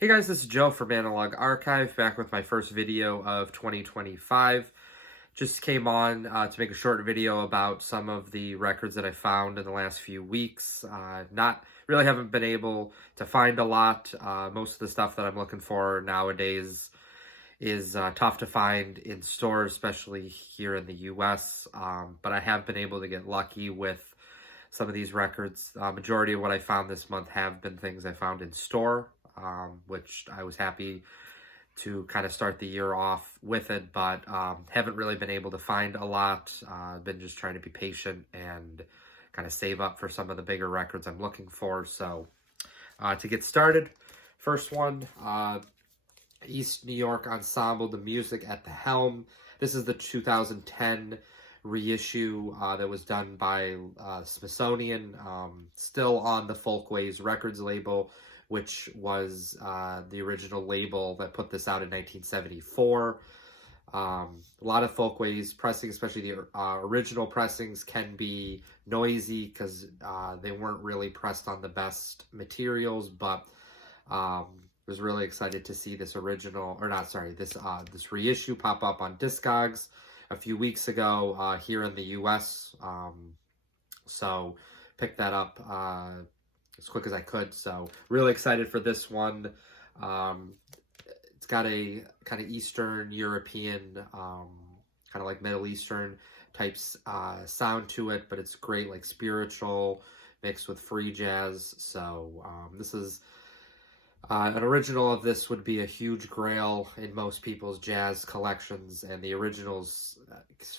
Hey guys, this is Joe from Analog Archive, back with my first video of 2025. Just came on to make a short video about some of the records that I found in the last few weeks. Not really haven't been able to find a lot. Most of the stuff that I'm looking for nowadays is tough to find in stores, especially here in the US. But I have been able to get lucky with some of these records. Majority of what I found this month have been things I found in store, which I was happy to kind of start the year off with it, but haven't really been able to find a lot. Been just trying to be patient and kind of save up for some of the bigger records I'm looking for. So to get started, first one, East New York Ensemble, The Music at the Helm. This is the 2010 reissue that was done by Smithsonian, still on the Folkways Records label, which was the original label that put this out in 1974. A lot of Folkways pressings, especially the original pressings, can be noisy because they weren't really pressed on the best materials, but was really excited to see this this reissue pop up on Discogs a few weeks ago here in the US. So picked that up as quick as I could. So really excited for this one. It's got a kind of Eastern European, kind of like Middle Eastern types sound to it, but it's great, like spiritual mixed with free jazz. So this is an original of this would be a huge grail in most people's jazz collections, and the originals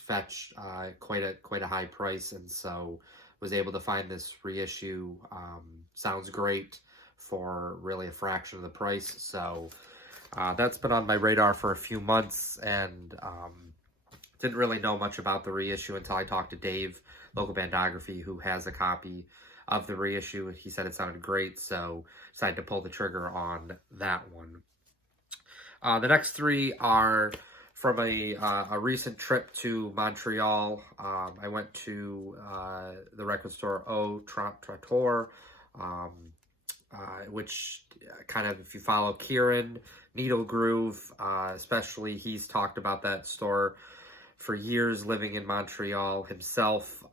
fetch quite a high price, and so was able to find this reissue. Sounds great for really a fraction of the price. So that's been on my radar for a few months, and didn't really know much about the reissue until I talked to Dave, Local Bandography, who has a copy of the reissue. He said it sounded great, so decided to pull the trigger on that one. The next three are from a recent trip to Montreal. I went to the record store Au Trottoir, which kind of, if you follow Kieran, Needle Groove, especially, he's talked about that store for years, living in Montreal himself.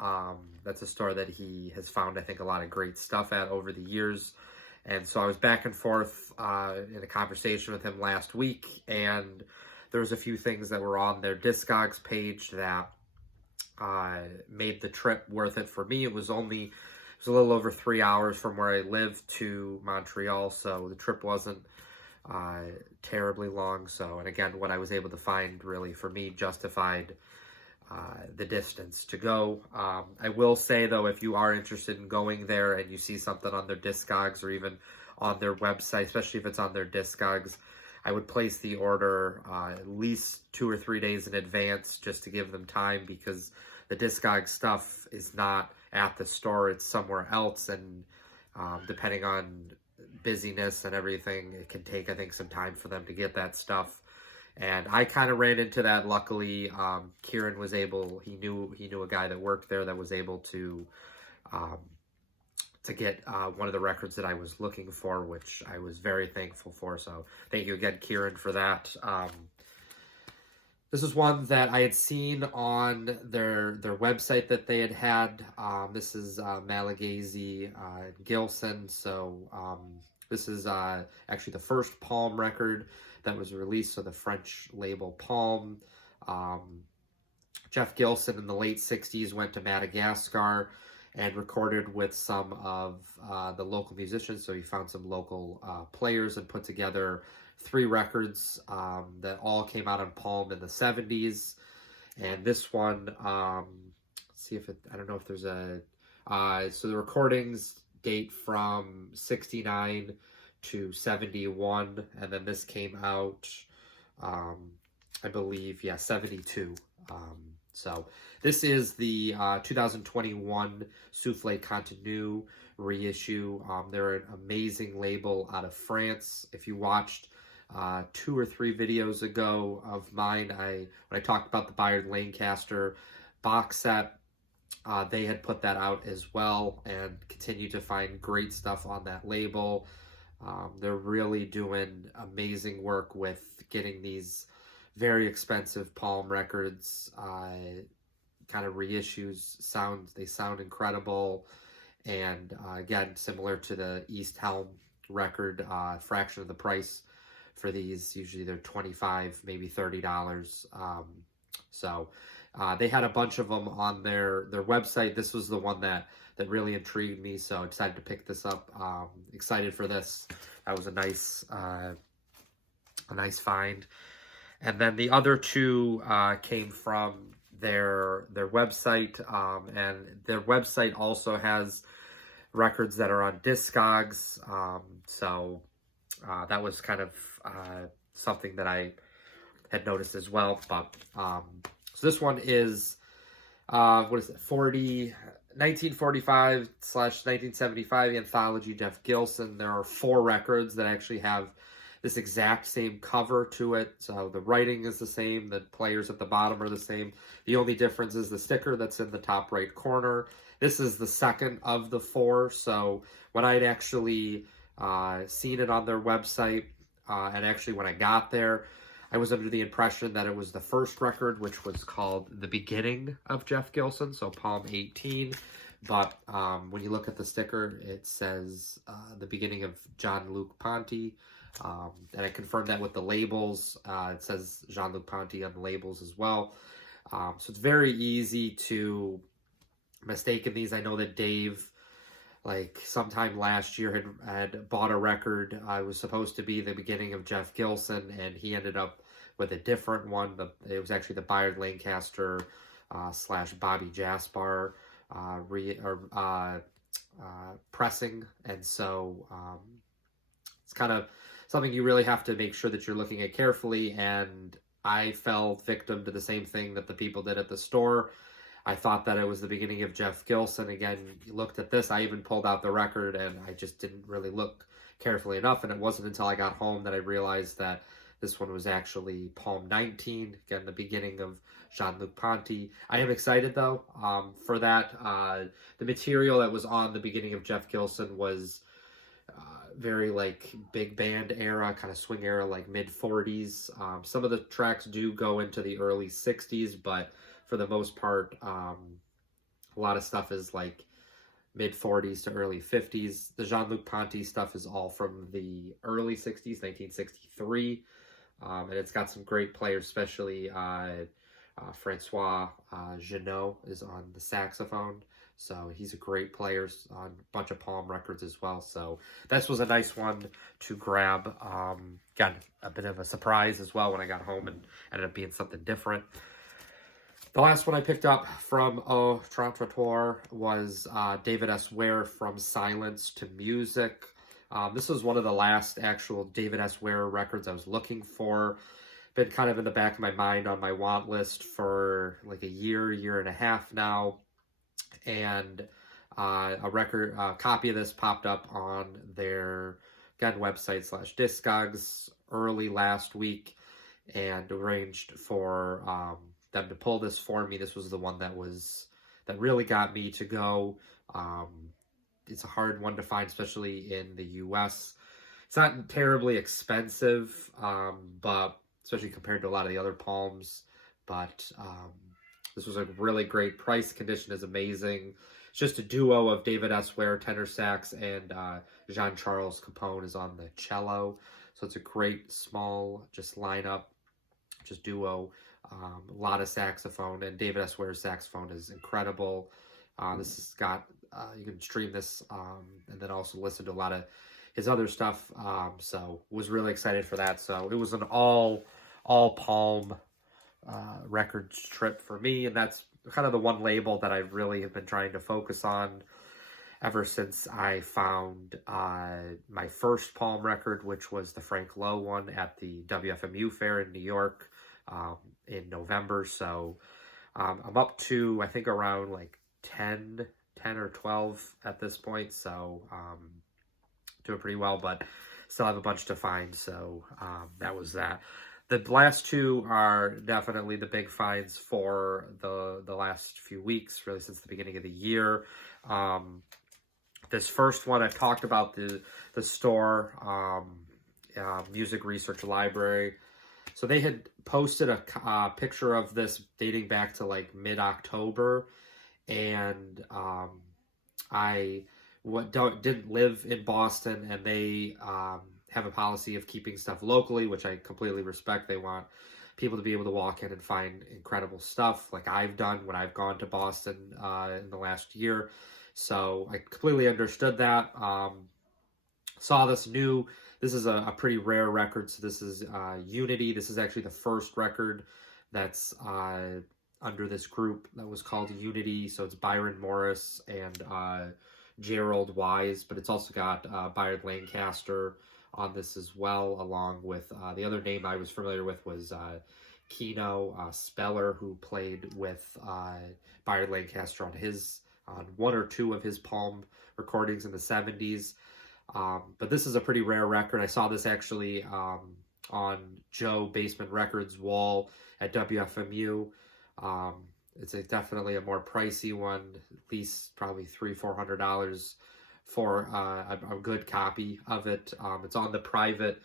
That's a store that he has found, I think, a lot of great stuff at over the years. And so I was back and forth in a conversation with him last week, and there was a few things that were on their Discogs page that made the trip worth it for me. It was a little over 3 hours from where I live to Montreal, so the trip wasn't terribly long. So, and again, what I was able to find really for me justified the distance to go. I will say though, if you are interested in going there and you see something on their Discogs or even on their website, especially if it's on their Discogs, I would place the order at least 2 or 3 days in advance just to give them time, because the Discogs stuff is not at the store, it's somewhere else, and depending on busyness and everything, it can take, I think, some time for them to get that stuff. And I kind of ran into that. Luckily, Kieran was able, he knew a guy that worked there that was able to get one of the records that I was looking for, which I was very thankful for. So thank you again, Kieran, for that. This is one that I had seen on their website that they had. This is Malagasy Gilson. So this is actually the first Palm record that was released, so the French label Palm. Jef Gilson in the late 60s went to Madagascar and recorded with some of the local musicians. So he found some local players and put together 3 records that all came out on Palm in the 70s. And this one, let's see if it, I don't know if there's a, so the recordings date from 69 to 71, and then this came out, I believe, 72. So this is the 2021 Souffle Continue reissue. They're an amazing label out of France. If you watched 2 or 3 videos ago of mine, when I talked about the Bayard Lancaster box set, they had put that out as well, and continue to find great stuff on that label. They're really doing amazing work with getting these very expensive Palm records, kind of reissues. They sound incredible, and again, similar to the East Helm record, fraction of the price for these. Usually they're $25, maybe $30. So they had a bunch of them on their website. This was the one that really intrigued me, so I decided to pick this up. Excited for this. That was a nice find. And then the other two came from their website, and their website also has records that are on Discogs. So that was kind of something that I had noticed as well. But so this one is what is it? 1945/1975 anthology Jef Gilson. There are 4 records that actually have this exact same cover to it. So the writing is the same. The players at the bottom are the same. The only difference is the sticker that's in the top right corner. This is the second of the 4. So when I'd actually seen it on their website, and actually when I got there, I was under the impression that it was the first record, which was called The Beginning of Jef Gilson, so Palm 18. But when you look at the sticker, it says The Beginning of Jean-Luc Ponty. And I confirmed that with the labels. It says Jean-Luc Ponty on the labels as well. So it's very easy to mistake in these. I know that Dave, like sometime last year, had bought a record. I was supposed to be The Beginning of Jef Gilson, and he ended up with a different one. It was actually the Bayard Lancaster / Bobby Jasper pressing, and so it's kind of something you really have to make sure that you're looking at carefully. And I fell victim to the same thing that the people did at the store. I thought that it was The Beginning of Jef Gilson. Again, you looked at this, I even pulled out the record, and I just didn't really look carefully enough. And it wasn't until I got home that I realized that this one was actually Palm 19, again, The Beginning of Jean-Luc Ponty. I am excited, though, for that. The material that was on The Beginning of Jef Gilson was very, like, big band era, kind of swing era, like mid-40s. Some of the tracks do go into the early 60s, but for the most part, a lot of stuff is like mid-40s to early 50s. The Jean-Luc Ponty stuff is all from the early 60s, 1963. And it's got some great players, especially Francois Jeannot is on the saxophone. So he's a great player on a bunch of Palm records as well. So this was a nice one to grab. Got a bit of a surprise as well when I got home, and ended up being something different. The last one I picked up from Trottoir was David S. Ware, From Silence to Music. This was one of the last actual David S. Ware records I was looking for. Been kind of in the back of my mind on my want list for like a year and a half now. And a copy of this popped up on their website / Discogs early last week, and arranged for them to pull this for me. This was the one that really got me to go. It's a hard one to find, especially in the US. It's not terribly expensive, but especially compared to a lot of the other Palms. But this was a really great price. Condition is amazing. It's just a duo of David S. Ware tenor sax, and Jean-Charles Capone is on the cello. So it's a great small just lineup, just duo. A lot of saxophone, and David S. Ware's saxophone is incredible. This has got, you can stream this and then also listen to a lot of his other stuff. So was really excited for that. So it was an all Palm records trip for me, and that's kind of the one label that I really have been trying to focus on ever since I found my first Palm record, which was the Frank Lowe one at the WFMU fair in New York in November. So I'm up to, I think, around like 10 or 12 at this point. So doing pretty well, but still have a bunch to find. So that was that. The last two are definitely the big finds for the last few weeks, really since the beginning of the year. This first one, I've talked about the store, Music Research Library. So they had posted a picture of this dating back to like mid-October, and I didn't live in Boston, and they have a policy of keeping stuff locally, which I completely respect. They want people to be able to walk in and find incredible stuff like I've done when I've gone to Boston in the last year. So I completely understood that. Saw this is a pretty rare record. So this is Unity. This is actually the first record that's under this group that was called Unity. So it's Byron Morris and Gerald Wise, but it's also got Byron Lancaster on this as well, along with the other name I was familiar with was Keno Speller, who played with Byron Lancaster on one or two of his Palm recordings in the 70s. But this is a pretty rare record. I saw this actually on Joe Basement Records' wall at WFMU. It's definitely a more pricey one, at least probably $300-400 for a good copy of it. It's on the private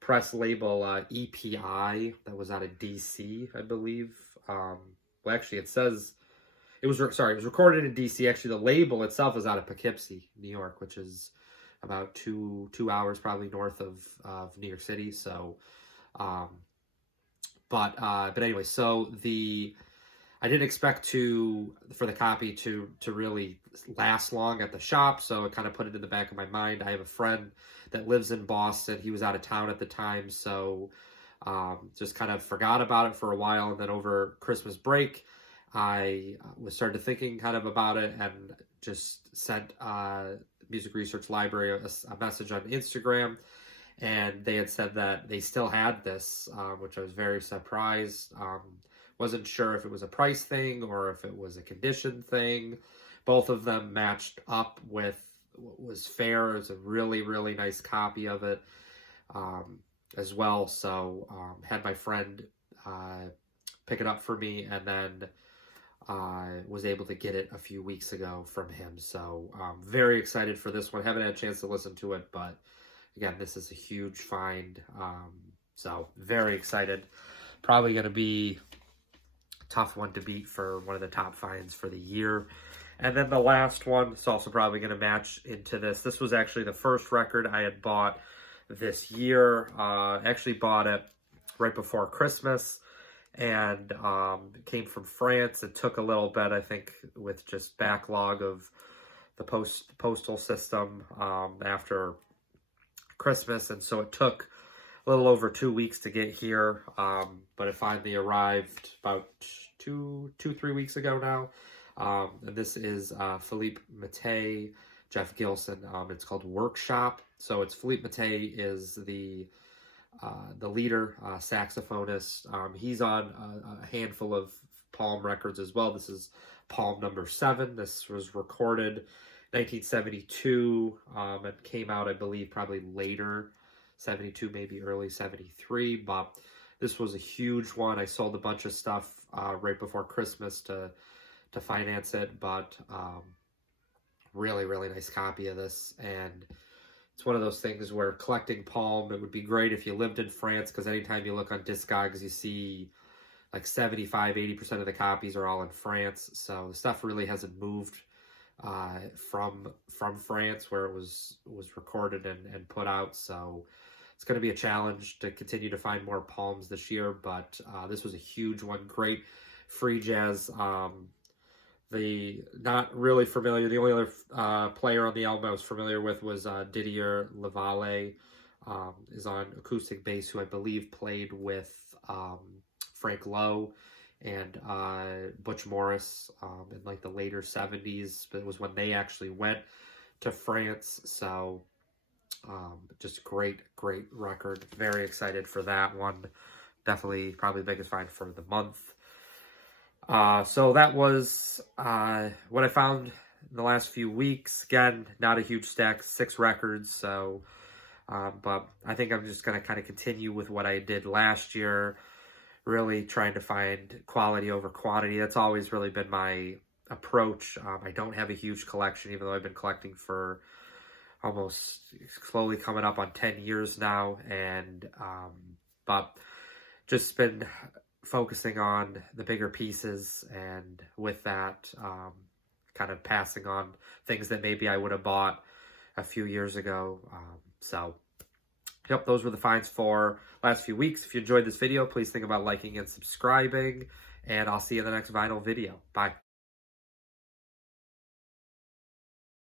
press label EPI that was out of DC, I believe. Well, actually, it says it was recorded in DC. Actually, the label itself is out of Poughkeepsie, New York, which is about two hours probably north of New York City. So, but anyway, so I didn't expect for the copy to really last long at the shop, so I kind of put it in the back of my mind. I have a friend that lives in Boston. He was out of town at the time, so just kind of forgot about it for a while. And then over Christmas break, I started thinking kind of about it and just sent Music Research Library a message on Instagram, and they had said that they still had this, which I was very surprised. Wasn't sure if it was a price thing or if it was a condition thing. Both of them matched up with what was fair. It was a really, really nice copy of it as well. So had my friend pick it up for me, and then was able to get it a few weeks ago from him. So very excited for this one. Haven't had a chance to listen to it, but again, this is a huge find. So very excited. Probably going to be tough one to beat for one of the top finds for the year. And then the last one is also probably going to match into this. This was actually the first record I had bought this year. Actually bought it right before Christmas, and it came from France. It took a little bit, I think, with just backlog of the postal system after Christmas, and so it took a little over 2 weeks to get here, but it finally arrived about 3 weeks ago now. And this is Philippe Mattei, Jef Gilson. It's called Workshop. So it's Philippe Mattei is the leader, saxophonist. He's on a handful of Palm records as well. This is Palm number 7. This was recorded 1972 and came out, I believe, probably later, 72, maybe early 73, but this was a huge one. I sold a bunch of stuff right before Christmas to finance it, but really, really nice copy of this. And it's one of those things where collecting Palm, it would be great if you lived in France, because anytime you look on Discogs, you see like 75-80% of the copies are all in France. So the stuff really hasn't moved from France, where it was recorded and put out. So it's going to be a challenge to continue to find more Palms this year, but this was a huge one. Great free jazz. Not really familiar. The only other player on the album I was familiar with was Didier Levalle, is on acoustic bass, who I believe played with Frank Lowe and Butch Morris in like the later 70s, but it was when they actually went to France. So just great record. Very excited for that one. Definitely probably the biggest find for the month. So that was what I found in the last few weeks. Again, not a huge stack, 6 records. So, but I think I'm just going to kind of continue with what I did last year, really trying to find quality over quantity. That's always really been my approach. I don't have a huge collection, even though I've been collecting for almost slowly coming up on 10 years now, and but just been focusing on the bigger pieces, and with that, kind of passing on things that maybe I would have bought a few years ago. So, yep, those were the finds for last few weeks. If you enjoyed this video, please think about liking and subscribing, and I'll see you in the next vinyl video. Bye.